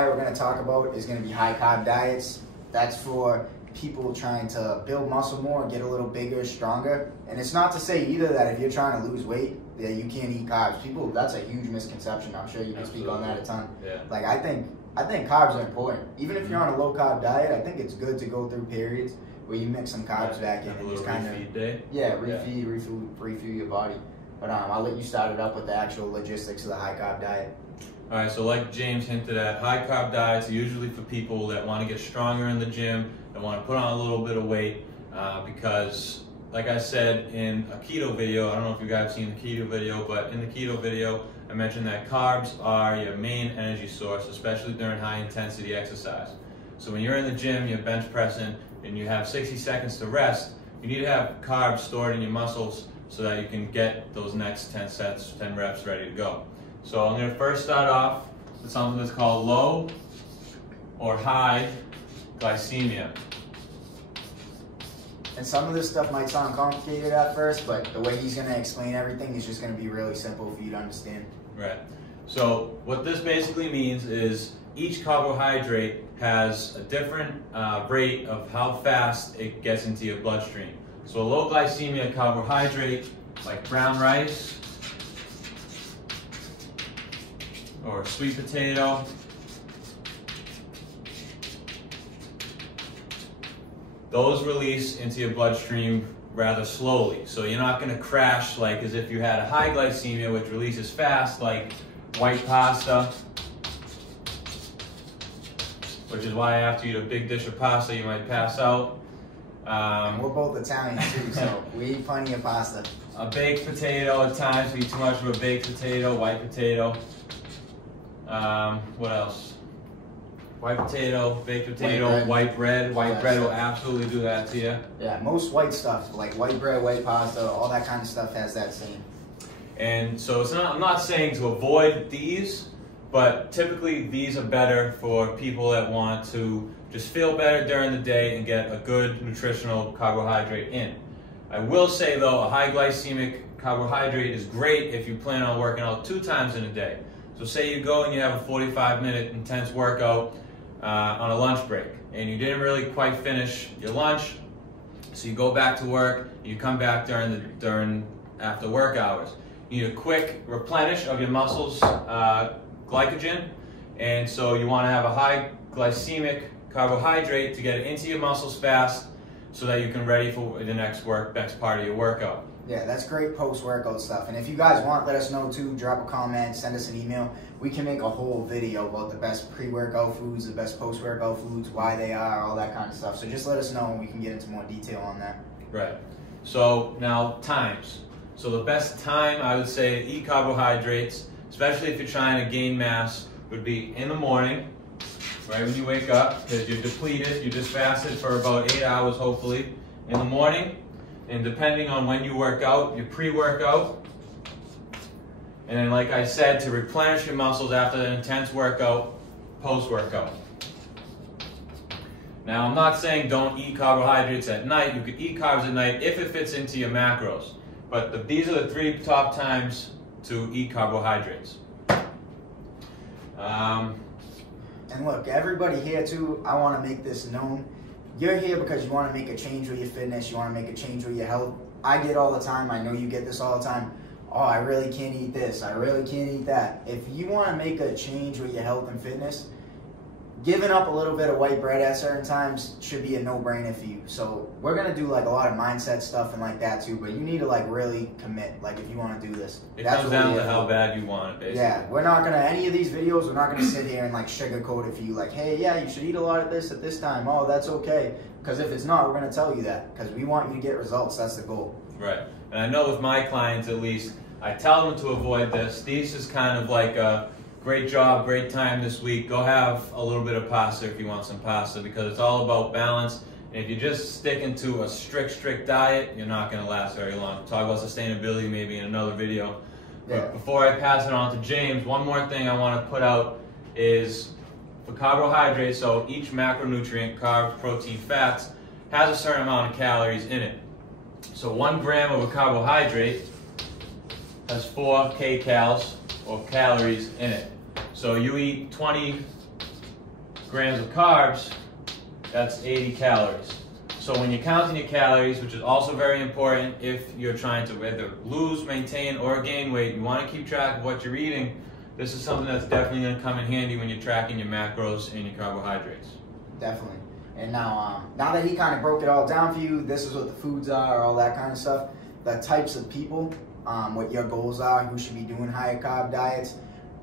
We're going to talk about is going to be high carb diets. That's for people trying to build muscle more, get a little bigger, stronger. And it's not to say either that if you're trying to lose weight that you can't eat carbs. People, that's a huge misconception. I'm sure you can speak on that a ton. Yeah. Like I think carbs are important. Even if you're on a low carb diet, I think it's good to go through periods where you mix some carbs back in and just kind of refuel your body. But I'll let you start it up with the actual logistics of the high carb diet. All right, so like James hinted at, high carb diets are usually for people that want to get stronger in the gym, that want to put on a little bit of weight, because like I said in a keto video, I don't know if you guys have seen the keto video, but in the keto video, I mentioned that carbs are your main energy source, especially during high intensity exercise. So when you're in the gym, you're bench pressing, and you have 60 seconds to rest, you need to have carbs stored in your muscles so that you can get those next 10 sets, 10 reps ready to go. So I'm going to first start off with something that's called low or high glycemia. And some of this stuff might sound complicated at first, but the way he's going to explain everything is just going to be really simple for you to understand. Right. So what this basically means is each carbohydrate has a different rate of how fast it gets into your bloodstream. So a low glycemia carbohydrate like brown rice or sweet potato, those release into your bloodstream rather slowly. So you're not going to crash like as if you had a high glycemia, which releases fast, like white pasta, which is why after you eat a big dish of pasta, you might pass out. We're both Italian too, so we eat plenty of pasta. A baked potato at times, we eat too much of a baked potato, white potato. What else? White potato, baked potato, white bread. White bread will absolutely do that to you. Yeah, most white stuff, like white bread, white pasta, all that kind of stuff has that same. And so it's not, I'm not saying to avoid these, but typically these are better for people that want to just feel better during the day and get a good nutritional carbohydrate in. I will say though, a high glycemic carbohydrate is great if you plan on working out 2 times in a day. So say you go and you have a 45-minute intense workout on a lunch break, and you didn't really quite finish your lunch, so you go back to work, you come back during after work hours. You need a quick replenish of your muscles' glycogen, and so you want to have a high glycemic carbohydrate to get it into your muscles fast so that you can ready for the next part of your workout. Yeah, that's great post-workout stuff. And if you guys want, let us know too. Drop a comment, send us an email. We can make a whole video about the best pre-workout foods, the best post-workout foods, why they are, all that kind of stuff. So just let us know and we can get into more detail on that. Right. So now times. So the best time I would say to eat carbohydrates, especially if you're trying to gain mass, would be in the morning, right when you wake up, because you're depleted. You just fasted for about 8 hours, hopefully, in the morning. And depending on when you work out, your pre-workout, and then like I said, to replenish your muscles after an intense workout, post-workout. Now I'm not saying don't eat carbohydrates at night. You could eat carbs at night if it fits into your macros. But these are the 3 top times to eat carbohydrates. And look, everybody here too, I want to make this known. You're here because you want to make a change with your fitness, you want to make a change with your health. I get all the time, I know you get this all the time. Oh, I really can't eat this, I really can't eat that. If you want to make a change with your health and fitness, giving up a little bit of white bread at certain times should be a no-brainer for you. So we're going to do like a lot of mindset stuff and like that too, but you need to like really commit, like if you want to do this. It comes down to how bad you want it, basically. Yeah, we're not going to, any of these videos, we're not going to sit here and like sugarcoat it for you, like, hey, yeah, you should eat a lot of this at this time. Oh, that's okay. Because if it's not, we're going to tell you that because we want you to get results. That's the goal. Right. And I know with my clients at least, I tell them to avoid this. These is kind of like a great job, great time this week. Go have a little bit of pasta if you want some pasta because it's all about balance. And if you're just sticking to a strict diet, you're not going to last very long. We'll talk about sustainability maybe in another video. Yeah. But before I pass it on to James, one more thing I want to put out is for carbohydrates, so each macronutrient, carbs, protein, fats, has a certain amount of calories in it. So 1 gram of a carbohydrate has 4 kcals or calories in it. So you eat 20 grams of carbs, that's 80 calories. So when you're counting your calories, which is also very important if you're trying to either lose, maintain, or gain weight, you want to keep track of what you're eating. This is something that's definitely going to come in handy when you're tracking your macros and your carbohydrates. Definitely. And now that he kind of broke it all down for you, this is what the foods are, all that kind of stuff, the types of people, what your goals are, who should be doing higher carb diets.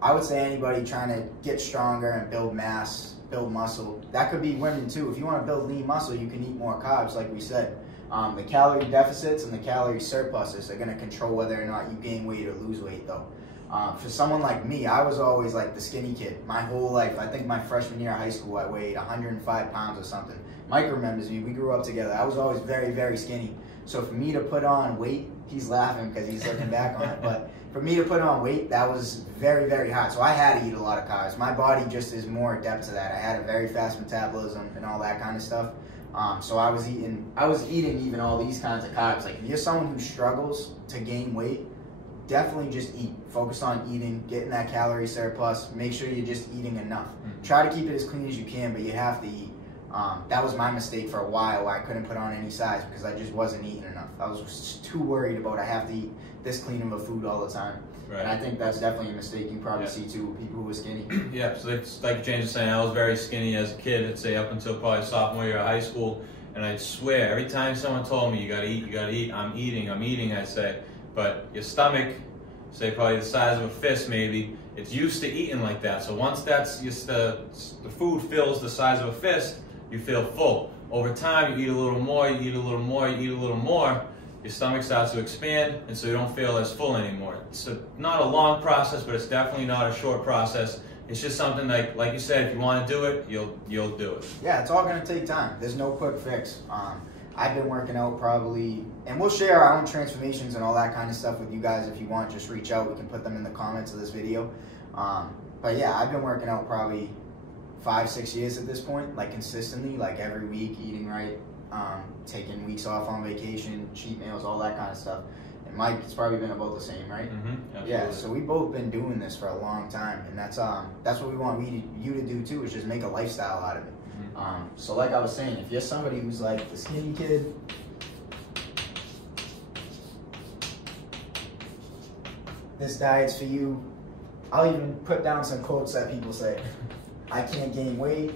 I would say anybody trying to get stronger and build mass, build muscle. That could be women too. If you want to build lean muscle, you can eat more carbs, like we said. The calorie deficits and the calorie surpluses are going to control whether or not you gain weight or lose weight, though. For someone like me, I was always like the skinny kid my whole life. I think my freshman year of high school, I weighed 105 pounds or something. Mike remembers me. We grew up together. I was always very, very skinny. So for me to put on weight, he's laughing because he's looking back on it, but for me to put on weight, that was very, very hard. So I had to eat a lot of carbs. My body just is more adept to that. I had a very fast metabolism and all that kind of stuff. So I was eating even all these kinds of carbs. Like if you're someone who struggles to gain weight, definitely just eat. Focus on eating, getting that calorie surplus. Make sure you're just eating enough. Try to keep it as clean as you can, but you have to eat. That was my mistake for a while. I couldn't put on any size because I just wasn't eating enough. I was just too worried about I have to eat this clean of a food all the time. Right. And I think that's definitely a mistake you probably see too with people who are skinny. Yeah, so it's like James was saying, I was very skinny as a kid, I'd say up until probably sophomore year of high school, and I'd swear, every time someone told me, you gotta eat, I'm eating, I'd say, but your stomach, say probably the size of a fist maybe, it's used to eating like that. So once that's just the food fills the size of a fist, you feel full. Over time, you eat a little more, you eat a little more, you eat a little more, your stomach starts to expand, and so you don't feel as full anymore. It's not a long process, but it's definitely not a short process. It's just something like you said, if you want to do it, you'll do it. Yeah, it's all going to take time. There's no quick fix. I've been working out probably, and we'll share our own transformations and all that kind of stuff with you guys. If you want, just reach out. We can put them in the comments of this video. But yeah, I've been working out probably 5-6 years at this point, like consistently, like every week, eating right, taking weeks off on vacation, cheat meals, all that kind of stuff. And Mike, it's probably been about the same, right? Mm-hmm, yeah, so we've both been doing this for a long time, and that's what we want you to do too, is just make a lifestyle out of it. So like I was saying, if you're somebody who's like the skinny kid, this diet's for you. I'll even put down some quotes that people say. I can't gain weight.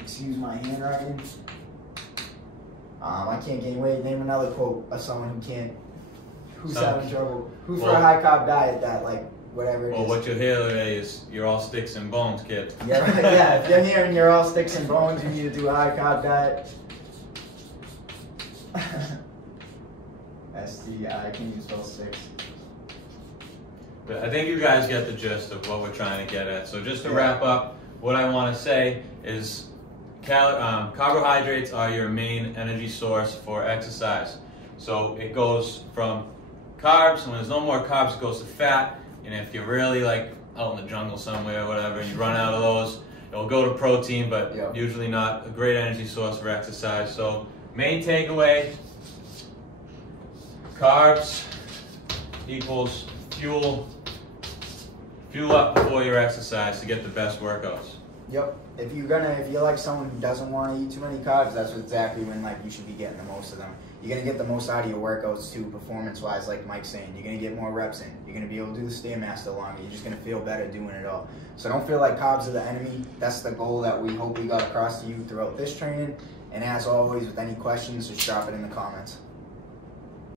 Excuse my handwriting. I can't gain weight. Name another quote of someone who's having trouble. Who's for a high carb diet that like whatever it is. Well, what you'll hear today is you're all sticks and bones, kid. Yeah, right. Yeah. If you're hearing you're all sticks and bones, you need to do a high carb diet. STI, can you spell six? But I think you guys get the gist of what we're trying to get at. So just to wrap up, what I want to say is carbohydrates are your main energy source for exercise. So it goes from carbs, and when there's no more carbs, it goes to fat. And if you're really like out in the jungle somewhere or whatever, and you run out of those, it'll go to protein, but usually not a great energy source for exercise. So main takeaway, carbs equals fuel up before your exercise to get the best workouts. Yep. If you're like someone who doesn't want to eat too many carbs, that's exactly when like you should be getting the most of them. You're gonna get the most out of your workouts too, performance-wise, like Mike's saying. You're gonna get more reps in. You're gonna be able to do the Stairmaster longer. You're just gonna feel better doing it all. So don't feel like carbs are the enemy. That's the goal that we hope we got across to you throughout this training. And as always, with any questions, just drop it in the comments.